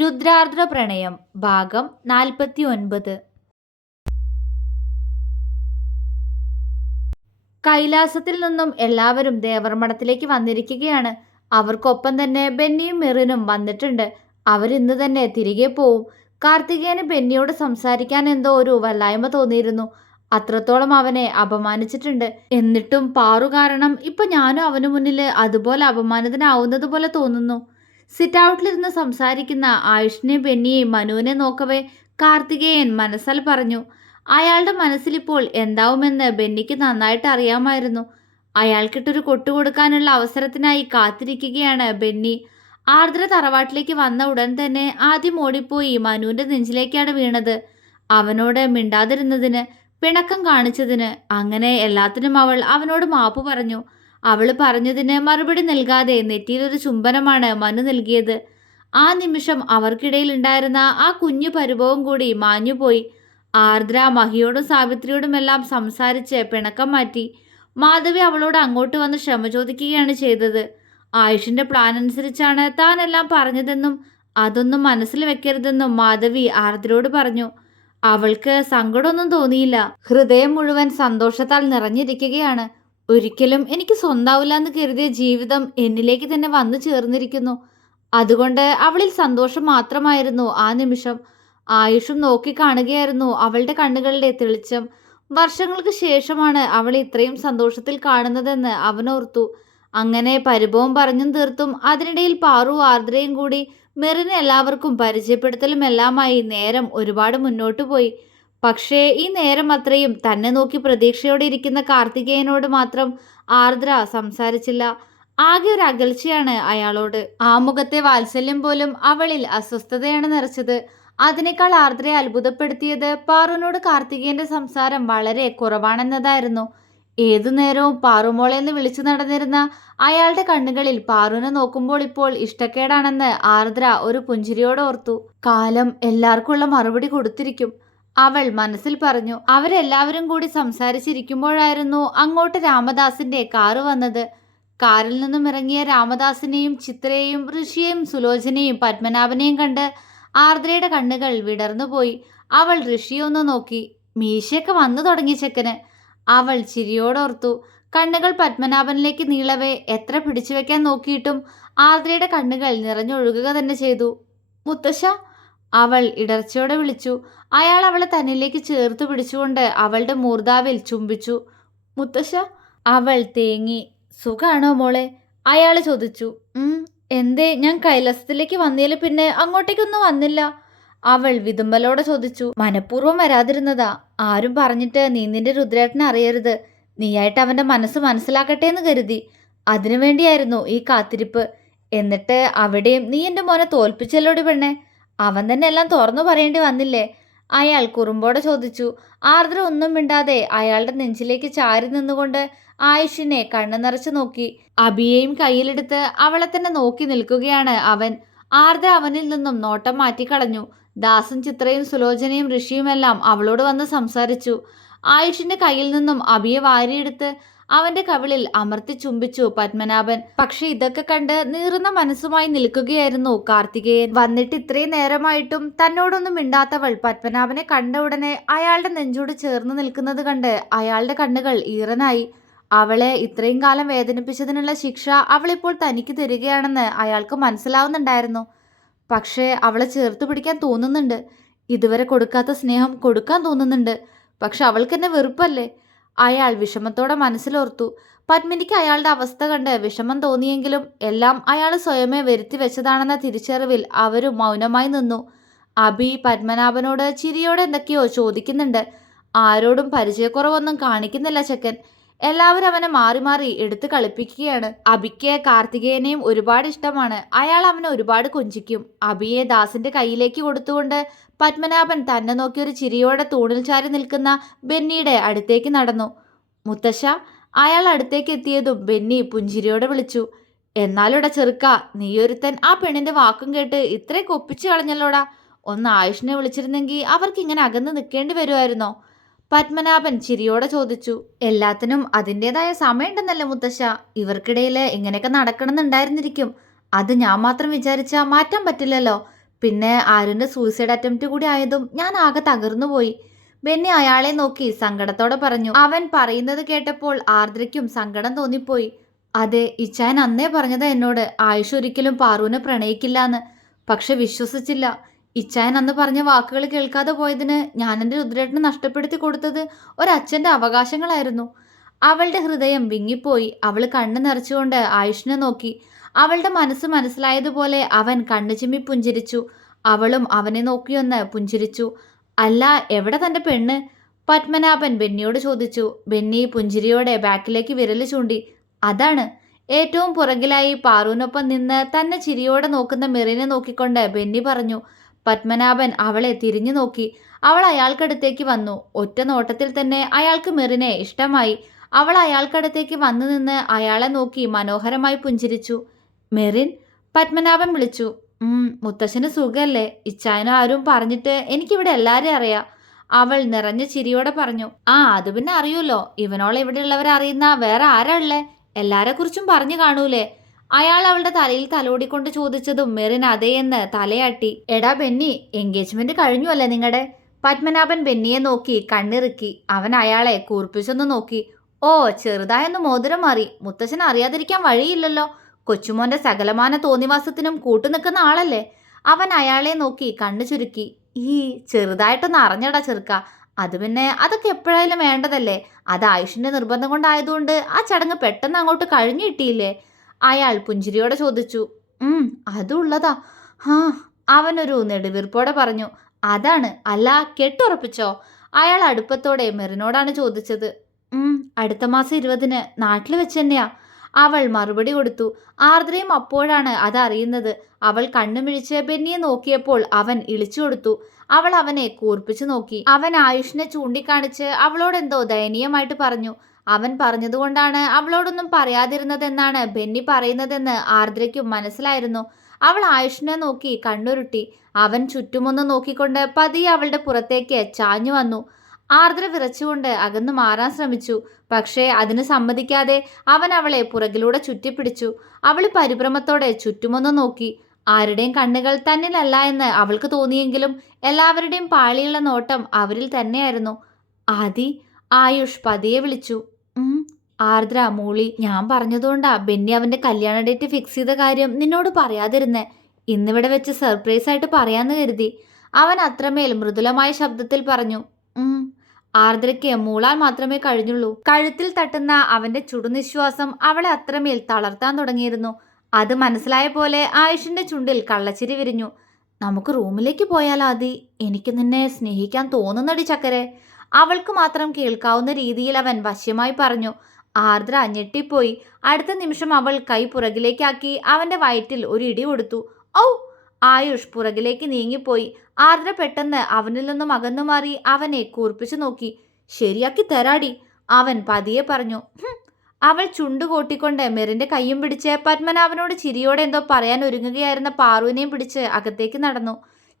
രുദ്രാർദ്ര പ്രണയം ഭാഗം നാൽപ്പത്തി ഒൻപത് കൈലാസത്തിൽ നിന്നും എല്ലാവരും ദേവർമഠത്തിലേക്ക് വന്നിരിക്കുകയാണ്. അവർക്കൊപ്പം തന്നെ ബെന്നിയും മെറിനും വന്നിട്ടുണ്ട്. അവരിന്ന് തന്നെ തിരികെ പോവും. കാർത്തികേയന് ബെന്നിയോട് സംസാരിക്കാൻ എന്തോ ഒരു വല്ലായ്മ തോന്നിയിരുന്നു. അത്രത്തോളം അവനെ അപമാനിച്ചിട്ടുണ്ട്. എന്നിട്ടും പാറു കാരണം ഇപ്പൊ ഞാനും അവനു മുന്നിൽ അതുപോലെ അപമാനിതനാവുന്നത് പോലെ തോന്നുന്നു. സിറ്റ് ഔട്ടിലിരുന്ന് സംസാരിക്കുന്ന ആയുഷിനെ ബെന്നിയെ മനുവിനെ നോക്കവേ കാർത്തികേയൻ മനസ്സാൽ പറഞ്ഞു അയാളുടെ മനസ്സിലിപ്പോൾ എന്താവുമെന്ന് ബെന്നിക്ക് നന്നായിട്ട് അറിയാമായിരുന്നു. അയാൾക്കിട്ടൊരു കൊട്ടു കൊടുക്കാനുള്ള അവസരത്തിനായി കാത്തിരിക്കുകയാണ് ബെന്നി. ആർദ്ര തറവാട്ടിലേക്ക് വന്ന ഉടൻ തന്നെ ആദ്യം ഓടിപ്പോയി മനുവിന്റെ നെഞ്ചിലേക്കാണ് വീണത്. അവനോട് മിണ്ടാതിരുന്നതിന് പിണക്കം കാണിച്ചതിന് അങ്ങനെ എല്ലാത്തിനും അവൾ അവനോട് മാപ്പ് പറഞ്ഞു. അവൾ പറഞ്ഞതിന് മറുപടി നൽകാതെ നെറ്റിയിലൊരു ചുംബനമാണ് മനു നൽകിയത്. ആ നിമിഷം അവർക്കിടയിൽ ഉണ്ടായിരുന്ന ആ കുഞ്ഞു പരിഭവം കൂടി മാഞ്ഞുപോയി. ആർദ്ര മഹിയോടും സാവിത്രിയോടുമെല്ലാം സംസാരിച്ച് പിണക്കം മാറ്റി. മാധവി അവളോട് അങ്ങോട്ട് വന്ന് ക്ഷമ ചോദിക്കുകയാണ് ചെയ്തത്. ആയുഷിന്റെ പ്ലാൻ അനുസരിച്ചാണ് താനെല്ലാം പറഞ്ഞതെന്നും അതൊന്നും മനസ്സിൽ വെക്കരുതെന്നും മാധവി ആർദ്രയോട് പറഞ്ഞു. അവൾക്ക് സങ്കടമൊന്നും തോന്നിയില്ല. ഹൃദയം മുഴുവൻ സന്തോഷത്താൽ നിറഞ്ഞിരിക്കുകയാണ്. ഒരിക്കലും എനിക്ക് സ്വന്താവില്ല എന്ന് കരുതിയ ജീവിതം എന്നിലേക്ക് തന്നെ വന്നു ചേർന്നിരിക്കുന്നു. അതുകൊണ്ട് അവളിൽ സന്തോഷം മാത്രമായിരുന്നു ആ നിമിഷം. ആയുഷും നോക്കി കാണുകയായിരുന്നു അവളുടെ കണ്ണുകളുടെ തെളിച്ചം. വർഷങ്ങൾക്ക് ശേഷമാണ് അവൾ ഇത്രയും സന്തോഷത്തിൽ കാണുന്നതെന്ന് അവനോർത്തു. അങ്ങനെ പരിഭവം പറഞ്ഞും തീർത്തും അതിനിടയിൽ പാറു ആർദ്രയും കൂടി മെറിന് എല്ലാവർക്കും പരിചയപ്പെടുത്തലും എല്ലാമായി നേരം ഒരുപാട് മുന്നോട്ട് പോയി. പക്ഷേ ഈ നേരം അത്രയും തന്നെ നോക്കി പ്രതീക്ഷയോടെ ഇരിക്കുന്ന കാർത്തികേയനോട് മാത്രം ആർദ്ര സംസാരിച്ചില്ല. ആകെ ഒരു അകൽച്ചയാണ് അയാളോട്. ആ മുഖത്തെ വാത്സല്യം പോലും അവളിൽ അസ്വസ്ഥതയാണ് നിറച്ചത്. അതിനേക്കാൾ ആർദ്രയെ അത്ഭുതപ്പെടുത്തിയത് പാറുവിനോട് കാർത്തികേയന്റെ സംസാരം വളരെ കുറവാണെന്നതായിരുന്നു. ഏതു നേരവും പാറുമോളെ എന്ന് വിളിച്ചു നടന്നിരുന്ന അയാളുടെ കണ്ണുകളിൽ പാറുവിനെ നോക്കുമ്പോൾ ഇപ്പോൾ ഇഷ്ടക്കേടാണെന്ന് ആർദ്ര ഒരു പുഞ്ചിരിയോട് ഓർത്തു. കാലം എല്ലാവർക്കുള്ള മറുപടി കൊടുത്തിരിക്കും. അവൾ മനസ്സിൽ പറഞ്ഞു അവരെല്ലാവരും കൂടി സംസാരിച്ചിരിക്കുമ്പോഴായിരുന്നു അങ്ങോട്ട് രാമദാസിന്റെ കാറ് വന്നത്. കാറിൽ നിന്നും ഇറങ്ങിയ രാമദാസിനെയും ചിത്രയെയും ഋഷിയെയും സുലോചനയും പത്മനാഭനെയും കണ്ട് ആർദ്രയുടെ കണ്ണുകൾ വിടർന്നുപോയി. അവൾ ഋഷിയെ ഒന്ന് നോക്കി. മീശയൊക്കെ വന്നു തുടങ്ങി ചെക്കന്. അവൾ ചിരിയോടോർത്തു കണ്ണുകൾ പത്മനാഭനിലേക്ക് നീളവേ എത്ര പിടിച്ചു വെക്കാൻ നോക്കിയിട്ടും ആർദ്രയുടെ കണ്ണുകൾ നിറഞ്ഞൊഴുകുക തന്നെ ചെയ്തു. മുത്തശ്ശ അവൾ ഇടർച്ചയോടെ വിളിച്ചു. അയാൾ അവളെ തന്നിലേക്ക് ചേർത്ത് പിടിച്ചുകൊണ്ട് അവളുടെ മൂർധാവിൽ ചുംബിച്ചു. മുത്തശ്ശ അവൾ തേങ്ങി. സുഖാണോ മോളെ? അയാൾ ചോദിച്ചു. എന്തേ? ഞാൻ കൈലാസത്തിലേക്ക് വന്നതിൽ പിന്നെ അങ്ങോട്ടേക്കൊന്നും വന്നില്ല. അവൾ വിതുമ്പലോടെ ചോദിച്ചു. മനഃപൂർവം വരാതിരുന്നതാ. ആരും പറഞ്ഞിട്ട് നീ നിന്റെ രുദ്രേട്ടനെ അറിയരുത്. നീയായിട്ട് അവന്റെ മനസ്സ് മനസ്സിലാക്കട്ടെ എന്ന് കരുതി. അതിനു വേണ്ടിയായിരുന്നു ഈ കാത്തിരിപ്പ്. എന്നിട്ട് അവിടെയും നീ എന്റെ മോനെ തോൽപ്പിച്ചല്ലോടി പെണ്ണെ. അവൻ തന്നെ എല്ലാം തുറന്നു പറയേണ്ടി വന്നില്ലേ? അയാൾ കുറുമ്പോടെ ചോദിച്ചു. ആർദ്ര ഒന്നും മിണ്ടാതെ അയാളുടെ നെഞ്ചിലേക്ക് ചാരി നിന്നുകൊണ്ട് ആയുഷിനെ കണ്ണു നിറച്ചു നോക്കി. അബിയെയും കയ്യിലെടുത്ത് അവളെ തന്നെ നോക്കി നിൽക്കുകയാണ് അവൻ. ആർദ്ര അവനിൽ നിന്നും നോട്ടം മാറ്റിക്കളഞ്ഞു. ദാസും ചിത്രയും സുലോചനയും ഋഷിയുമെല്ലാം അവളോട് വന്ന് സംസാരിച്ചു. ആയുഷിന്റെ കയ്യിൽ നിന്നും അബിയെ വാരിയെടുത്ത് അവന്റെ കവിളിൽ അമർത്തി ചുംബിച്ചു പത്മനാഭൻ. പക്ഷെ ഇതൊക്കെ കണ്ട് നീറുന്ന മനസ്സുമായി നിൽക്കുകയായിരുന്നു കാർത്തികേയൻ. വന്നിട്ട് ഇത്രയും നേരമായിട്ടും തന്നോടൊന്നും മിണ്ടാത്തവൾ പത്മനാഭനെ കണ്ട ഉടനെ അയാളുടെ നെഞ്ചോട് ചേർന്ന് നിൽക്കുന്നത് കണ്ട് അയാളുടെ കണ്ണുകൾ ഈറനായി. അവളെ ഇത്രയും കാലം വേദനിപ്പിച്ചതിനുള്ള ശിക്ഷ അവളിപ്പോൾ തനിക്ക് തരികയാണെന്ന് അയാൾക്ക് മനസ്സിലാവുന്നുണ്ടായിരുന്നു. പക്ഷേ അവളെ ചേർത്ത് പിടിക്കാൻ തോന്നുന്നുണ്ട്. ഇതുവരെ കൊടുക്കാത്ത സ്നേഹം കൊടുക്കാൻ തോന്നുന്നുണ്ട്. പക്ഷെ അവൾക്കെന്നെ വെറുപ്പല്ലേ? അയാൾ വിഷമത്തോടെ മനസ്സിലോർത്തു. പത്മിനിക്ക് അയാളുടെ അവസ്ഥ കണ്ട് വിഷമം തോന്നിയെങ്കിലും എല്ലാം അയാൾ സ്വയമേ വരുത്തി വെച്ചതാണെന്ന തിരിച്ചറിവിൽ അവരും മൗനമായി നിന്നു. അബി പത്മനാഭനോട് ചിരിയോടെ എന്തൊക്കെയോ ചോദിക്കുന്നുണ്ട്. ആരോടും പരിചയക്കുറവൊന്നും കാണിക്കുന്നില്ല ചെക്കൻ. എല്ലാവരും അവനെ മാറി മാറി എടുത്ത് കളിപ്പിക്കുകയാണ്. അബിക്ക് കാർത്തികേയനെയും ഒരുപാട് ഇഷ്ടമാണ്. അയാൾ അവനെ ഒരുപാട് കൊഞ്ചിക്കും. അബിയെ ദാസിന്റെ കയ്യിലേക്ക് കൊടുത്തുകൊണ്ട് പത്മനാഭൻ തന്നെ നോക്കി ഒരു ചിരിയോടെ തൂണിൽ ചാരി നിൽക്കുന്ന ബെന്നിയുടെ അടുത്തേക്ക് നടന്നു. മുത്തശ്ശ അയാൾ അടുത്തേക്ക് എത്തിയതും ബെന്നി പുഞ്ചിരിയോടെ വിളിച്ചു. എന്നാലൂടെ ചെറുക്ക നീയൊരുത്തൻ ആ പെണ്ണിന്റെ വാക്കും കേട്ട് ഇത്രയും കൊപ്പിച്ചു കളഞ്ഞല്ലോടാ. ഒന്ന് ആയുഷിനെ വിളിച്ചിരുന്നെങ്കിൽ അവർക്ക് ഇങ്ങനെ അകന്ന് നിൽക്കേണ്ടി വരുമായിരുന്നോ? പത്മനാഭൻ ചിരിയോടെ ചോദിച്ചു എല്ലാത്തിനും അതിന്റെതായ സമയമുണ്ടെന്നല്ലേ മുത്തശ്ശ? ഇവർക്കിടയിൽ ഇങ്ങനെയൊക്കെ നടക്കണമെന്നുണ്ടായിരുന്നിരിക്കും. അത് ഞാൻ മാത്രം വിചാരിച്ചാൽ മാറ്റാൻ പറ്റില്ലല്ലോ. പിന്നെ ആരുന്റെ സൂയിസൈഡ് അറ്റംപ്റ്റ് കൂടി ആയതും ഞാൻ ആകെ തകർന്നുപോയി. ബെന്നി അയാളെ നോക്കി സങ്കടത്തോടെ പറഞ്ഞു അവൻ പറയുന്നത് കേട്ടപ്പോൾ ആർദ്രയ്ക്കും സങ്കടം തോന്നിപ്പോയി. അതെ ഇച്ചാൻ അന്നേ പറഞ്ഞത് എന്നോട്. ആയുഷ് ഒരിക്കലും പാറുവിനെ പ്രണയിക്കില്ലാന്ന്. പക്ഷെ വിശ്വസിച്ചില്ല. ഇച്ചായൻ അന്ന് പറഞ്ഞ വാക്കുകൾ കേൾക്കാതെ പോയതിന് ഞാൻ എന്റെ രുദ്രേട്ടനെ നഷ്ടപ്പെടുത്തി കൊടുത്തത് ഒരച്ഛന്റെ അവകാശങ്ങളായിരുന്നു. അവളുടെ ഹൃദയം വിങ്ങിപ്പോയി. അവൾ കണ്ണു നിറച്ചുകൊണ്ട് ആയുഷിനെ നോക്കി. അവളുടെ മനസ്സ് മനസ്സിലായതുപോലെ അവൻ കണ്ണു ചിമ്മി പുഞ്ചിരിച്ചു. അവളും അവനെ നോക്കിയൊന്ന് പുഞ്ചിരിച്ചു. അല്ല എവിടെ തന്റെ പെണ്ണ്? പത്മനാഭൻ ബെന്നിയോട് ചോദിച്ചു. ബെന്നി പുഞ്ചിരിയോടെ ബാക്കിലേക്ക് വിരൽ ചൂണ്ടി. അതാണ്. ഏറ്റവും പുറകിലായി പാറുവിനൊപ്പം നിന്ന് തന്നെ ചിരിയോടെ നോക്കുന്ന മെറിനെ നോക്കിക്കൊണ്ട് ബെന്നി പറഞ്ഞു പത്മനാഭൻ അവളെ തിരിഞ്ഞു നോക്കി. അവൾ അയാൾക്കടുത്തേക്ക് വന്നു. ഒറ്റ നോട്ടത്തിൽ തന്നെ അയാൾക്ക് മെറിനെ ഇഷ്ടമായി. അവൾ അയാൾക്കടുത്തേക്ക് വന്നു നിന്ന് അയാളെ നോക്കി മനോഹരമായി പുഞ്ചിരിച്ചു. മെറിൻ? പത്മനാഭൻ വിളിച്ചു. മുത്തശ്ശന് സുഖല്ലേ? ഇച്ചായനോ ആരും പറഞ്ഞിട്ട് എനിക്കിവിടെ എല്ലാവരെയും അറിയാം. അവൾ നിറഞ്ഞ ചിരിയോടെ പറഞ്ഞു. ആ അത് പിന്നെ അറിയൂലോ. ഇവനോളെ ഇവിടെയുള്ളവരറിയുന്ന വേറെ ആരാ ഉള്ളേ? എല്ലാരെ കുറിച്ചും പറഞ്ഞു കാണൂലേ? അയാൾ അവളുടെ തലയിൽ തലോടിക്കൊണ്ട് ചോദിച്ചതും മെറിൻ അതേയെന്ന് തലയാട്ടി. എടാ ബെന്നി എൻഗേജ്മെന്റ് കഴിഞ്ഞു അല്ലേ നിങ്ങളുടെ പത്മനാഭൻ ബെന്നിയെ നോക്കി കണ്ണിറുക്കി. അവൻ അയാളെ കൂർപ്പിച്ചൊന്ന് നോക്കി. ഓ ചെറുതായൊന്ന് മോതിരം മാറി. മുത്തച്ഛൻ അറിയാതിരിക്കാൻ വഴിയില്ലല്ലോ. കൊച്ചുമോന്റെ സകലമാന തോന്നിവാസത്തിനും കൂട്ടുനിൽക്കുന്ന ആളല്ലേ? അവൻ അയാളെ നോക്കി കണ്ണു ചുരുക്കി. ഈ ചെറുതായിട്ടൊന്ന് അറിഞ്ഞടാ ചെറുക്ക. അത് പിന്നെ അതൊക്കെ എപ്പോഴായാലും വേണ്ടതല്ലേ? അത് ആയുഷിന്റെ നിർബന്ധം കൊണ്ടായതുകൊണ്ട് ആ ചടങ്ങ് പെട്ടെന്ന് അങ്ങോട്ട് കഴിഞ്ഞു കിട്ടിയില്ലേ? അയാൾ പുഞ്ചിരിയോടെ ചോദിച്ചു ഉം അതുള്ളതാ. ഹാ അവനൊരു നെടുവീർപ്പോടെ പറഞ്ഞു അതാണ് അല്ല കെട്ടുറപ്പിച്ചോ? അയാൾ അടുപ്പത്തോടെ മെറിനോടാണ് ചോദിച്ചത് ഉം അടുത്ത മാസം ഇരുപതിന് നാട്ടിൽ വെച്ച് തന്നെയാ അവൾ മറുപടി കൊടുത്തു ആർദ്രയും അപ്പോഴാണ് അതറിയുന്നത് അവൾ കണ്ണുമിഴിച്ച് ബെന്നിയെ നോക്കിയപ്പോൾ അവൻ ഇളിച്ചു കൊടുത്തു. അവൾ അവനെ കൂർപ്പിച്ചു നോക്കി. അവൻ ആയുഷിനെ ചൂണ്ടിക്കാണിച്ച് അവളോടെന്തോ ദയനീയമായിട്ട് പറഞ്ഞു അവൻ പറഞ്ഞതുകൊണ്ടാണ് അവളോടൊന്നും പറയാതിരുന്നതെന്നാണ് ബെന്നി പറയുന്നതെന്ന് ആർദ്രയ്ക്കും മനസ്സിലായിരുന്നു. അവൾ ആയുഷിനെ നോക്കി കണ്ണുരുട്ടി. അവൻ ചുറ്റുമൊന്ന് നോക്കിക്കൊണ്ട് പതിയെ അവളുടെ പുറത്തേക്ക് ചാഞ്ഞു വന്നു. ആർദ്ര വിറച്ചുകൊണ്ട് അകന്നു മാറാൻ ശ്രമിച്ചു. പക്ഷേ അതിന് സമ്മതിക്കാതെ അവൻ അവളെ പുറകിലൂടെ ചുറ്റിപ്പിടിച്ചു. അവൾ പരിഭ്രമത്തോടെ ചുറ്റുമൊന്ന് നോക്കി. ആരുടെയും കണ്ണുകൾ തന്നിലല്ല എന്ന് അവൾക്ക് തോന്നിയെങ്കിലും എല്ലാവരുടെയും പാളിയുള്ള നോട്ടം അവരിൽ തന്നെയായിരുന്നു. ആദി ആയുഷ് പതിയെ വിളിച്ചു. "ഉം, ആർദ്ര മോളി ഞാൻ പറഞ്ഞതുകൊണ്ടാ ബെന്നി അവന്റെ കല്യാണ ഡേറ്റ് ഫിക്സ് ചെയ്ത കാര്യം നിന്നോട് പറയാതിരുന്നേ. ഇന്നിവിടെ വെച്ച് സർപ്രൈസ് ആയിട്ട് പറയാന്ന് കരുതി. അവൻ അത്രമേൽ മൃദുലമായ ശബ്ദത്തിൽ പറഞ്ഞു "ഉം." ആർദ്രയ്ക്ക് മൂളാൻ മാത്രമേ കഴിഞ്ഞുള്ളൂ. കഴുത്തിൽ തട്ടുന്ന അവന്റെ ചുടുനിശ്വാസം അവളെ അത്രമേൽ തളർത്താൻ തുടങ്ങിയിരുന്നു. അത് മനസ്സിലായ പോലെ ആയുഷിന്റെ ചുണ്ടിൽ കള്ളച്ചിരി വിരിഞ്ഞു. നമുക്ക് റൂമിലേക്ക് ആദി. എനിക്ക് നിന്നെ സ്നേഹിക്കാൻ തോന്നുന്നടി ചക്കരെ. അവൾക്ക് മാത്രം കേൾക്കാവുന്ന രീതിയിൽ അവൻ വശ്യമായി പറഞ്ഞു. ആർദ്ര ഞെട്ടിപ്പോയി. അടുത്ത നിമിഷം അവൾ കൈ പുറകിലേക്കാക്കി അവന്റെ വയറ്റിൽ ഒരു ഇടി കൊടുത്തു. ഔ! ആയുഷ് പുറകിലേക്ക് നീങ്ങിപ്പോയി. ആർദ്ര പെട്ടെന്ന് അവനിൽ നിന്നും അകന്നു മാറി അവനെ കൂർപ്പിച്ചു നോക്കി. ശരിയാക്കി തരാടി. അവൻ പതിയെ പറഞ്ഞു. അവൾ ചുണ്ടു കോട്ടിക്കൊണ്ട് മെറിന്റെ കൈയും പിടിച്ച് പത്മനാഭനോട് ചിരിയോടെ എന്തോ പറയാൻ ഒരുങ്ങുകയായിരുന്ന പാറുവിനെയും പിടിച്ച് അകത്തേക്ക് നടന്നു.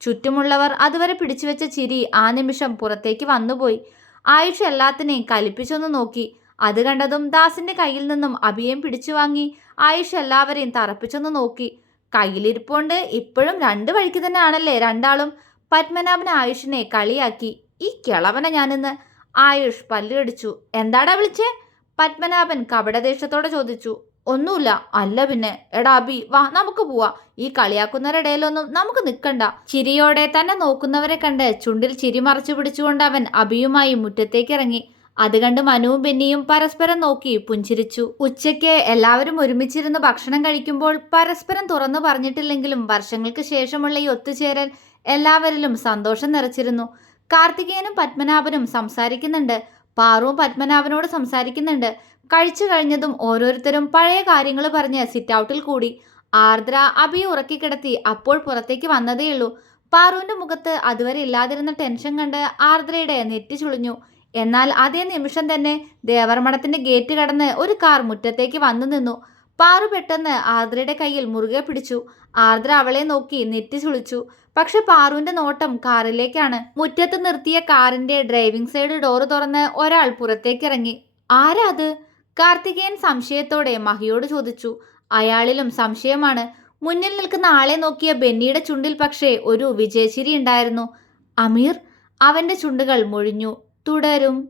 ചുറ്റുമുള്ളവർ അതുവരെ പിടിച്ചുവെച്ച ചിരി ആ നിമിഷം പുറത്തേക്ക് വന്നുപോയി. ആയുഷ് എല്ലാത്തിനെയും കലിപ്പിച്ചൊന്ന് നോക്കി. അത് കണ്ടതും ദാസിന്റെ കയ്യിൽ നിന്നും അഭിയം പിടിച്ചു വാങ്ങി ആയുഷ് എല്ലാവരെയും തറപ്പിച്ചൊന്ന് നോക്കി. കയ്യിലിരിപ്പുണ്ട്. ഇപ്പോഴും രണ്ട് വഴിക്ക് തന്നെ ആണല്ലേ രണ്ടാളും. പത്മനാഭൻ ആയുഷിനെ കളിയാക്കി. ഈ കിളവനെ ഞാനിന്ന്. ആയുഷ് പല്ലുകടിച്ചു എന്താടാ വിളിച്ചേ? പത്മനാഭൻ കപടദേഷ്യത്തോടെ ചോദിച്ചു. ഒന്നുമില്ല. അല്ല പിന്നെ. എടാ അബി വാ നമുക്ക് പോവാ. ഈ കളിയാക്കുന്നവരുടെ ഇടയിലൊന്നും നമുക്ക് നിൽക്കണ്ട. ചിരിയോടെ തന്നെ നോക്കുന്നവരെ കണ്ട് ചുണ്ടിൽ ചിരി മറച്ചു പിടിച്ചുകൊണ്ട് അവൻ അബിയുമായി മുറ്റത്തേക്ക് ഇറങ്ങി അത് കണ്ട് മനുവും ബെന്നിയും പരസ്പരം നോക്കി പുഞ്ചിരിച്ചു. ഉച്ചയ്ക്ക് എല്ലാവരും ഒരുമിച്ചിരുന്ന് ഭക്ഷണം കഴിക്കുമ്പോൾ പരസ്പരം തുറന്നു പറഞ്ഞിട്ടില്ലെങ്കിലും വർഷങ്ങൾക്ക് ശേഷമുള്ള ഈ ഒത്തുചേരൽ എല്ലാവരിലും സന്തോഷം നിറച്ചിരുന്നു. കാർത്തികേയനും പത്മനാഭനും സംസാരിക്കുന്നുണ്ട്. പാറുവും പത്മനാഭനോട് സംസാരിക്കുന്നുണ്ട്. കഴിച്ചു കഴിഞ്ഞതും ഓരോരുത്തരും പഴയ കാര്യങ്ങൾ പറഞ്ഞ് സിറ്റ് ഔട്ടിൽ കൂടി. ആർദ്ര അഭിയെ ഉറക്കിക്കിടത്തി അപ്പോൾ പുറത്തേക്ക് വന്നതേയുള്ളൂ പാറുവിന്റെ മുഖത്ത് അതുവരെ ഇല്ലാതിരുന്ന ടെൻഷൻ കണ്ട് ആർദ്രയുടെ നെറ്റി ചുളിഞ്ഞു. എന്നാൽ അതേ നിമിഷം തന്നെ ദേവർമഠത്തിന്റെ ഗേറ്റ് കടന്ന് ഒരു കാർ മുറ്റത്തേക്ക് വന്നു നിന്നു. പാറു പെട്ടെന്ന് ആർദ്രയുടെ കയ്യിൽ മുറുകെ പിടിച്ചു. ആർദ്ര അവളെ നോക്കി നെറ്റി ചുളിച്ചു. പക്ഷെ പാറുവിന്റെ നോട്ടം കാറിലേക്കാണ്. മുറ്റത്ത് നിർത്തിയ കാറിന്റെ ഡ്രൈവിംഗ് സൈഡ് ഡോറ് തുറന്ന് ഒരാൾ പുറത്തേക്കിറങ്ങി ആരാ അത്? കാർത്തികേയൻ സംശയത്തോടെ മഹിയോട് ചോദിച്ചു. അയാളിലും സംശയമാണ്. മുന്നിൽ നിൽക്കുന്ന ആളെ നോക്കിയ ബെന്നിയുടെ ചുണ്ടിൽ പക്ഷേ ഒരു വിജയശിരി ഉണ്ടായിരുന്നു. അമീർ അവന്റെ ചുണ്ടുകൾ മുഴിഞ്ഞു. തുടരും.